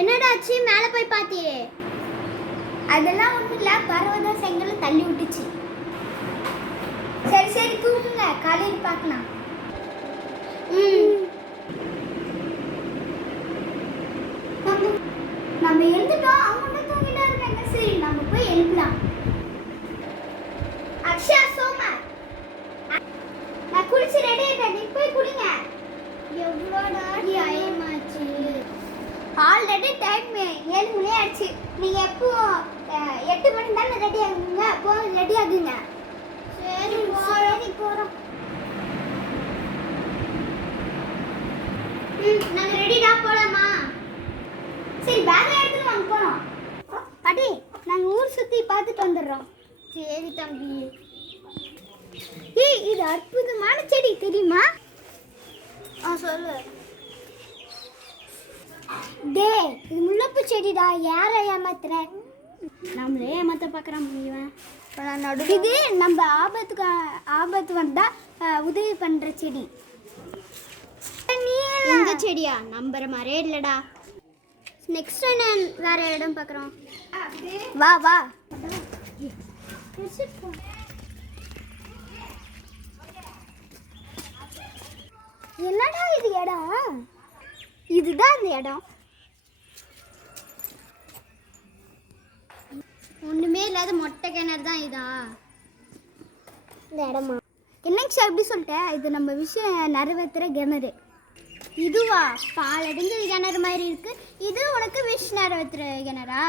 என்னடா ஆச்சு? மேலே போய் பார்த்தியே? அதெல்லாம் ஒன்றும் இல்லை, பறவை செங்கலை தள்ளி விட்டுச்சு. சரி சரி தூங்குங்க, காலையில் பார்க்கலாம். நம்ம எழுந்துட்டோம், அவங்க தூங்கிட்டா இருக்காங்க. சரி நம்ம போய் எழுப்பலாம். அக்ஷயா, சோமா, நான் குளிச்சு ரெடி ஆயிட்டேன், நீ போய் குளிங்க. எவ்வளோடா டைம் ஆச்சு? ஆல்ரெடி டைம் 7 மணி ஆச்சு. நீங்க எப்போ 8 மணி தானே ரெடி ஆகுங்க? அப்போ ரெடி ஆகுங்க. சரி போறோம். நாங்க ரெடிடா, போலாமா? சரி பேக் எடுத்துட்டு வாங்க போறோம். பாட்டி, நாங்க ஊர் சுத்தி பார்த்துட்டு வந்துடுறோம். சரி தம்பி. ஏய், இது அற்புதமான செடி தெரியுமா? சொல்லு. டேய், இது முள்ளப்பூ செடிடா. யாரை ஏமாத்துற? நம்மளே ஏமாத்த பார்க்குறான் முடியுவேன். இது நம்ம ஆபத்து வந்தா உதவி பண்ற செடி. எங்க செடியா? நம்புற மாதிரியே இல்லடா. நெக்ஸ்ட் என்ன வேற இடம் பார்க்குறோம். வா வா. என்னடா இது இடம்? இதுதான் அந்த இடம். ஒண்ணுமே இல்லாத மொட்டை கிணறு தான் இதா? இந்த இடமா? என்னங்க எப்படி சொல்லிட்டேன்? இது நம்ம விஷயம் நிறைவேற்றுற கிணறு. இதுவா? பாலடைஞ்ச கிணறு மாதிரி இருக்கு. இது உனக்கு விஷ் நிறைவேற்றுற கிணறா?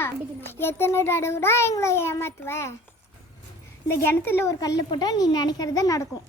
எத்தனை தடவை எங்களை ஏமாத்துவ? இந்த கிணத்துல ஒரு கல் போட்டால் நீ நினைக்கிறத நடக்கும்.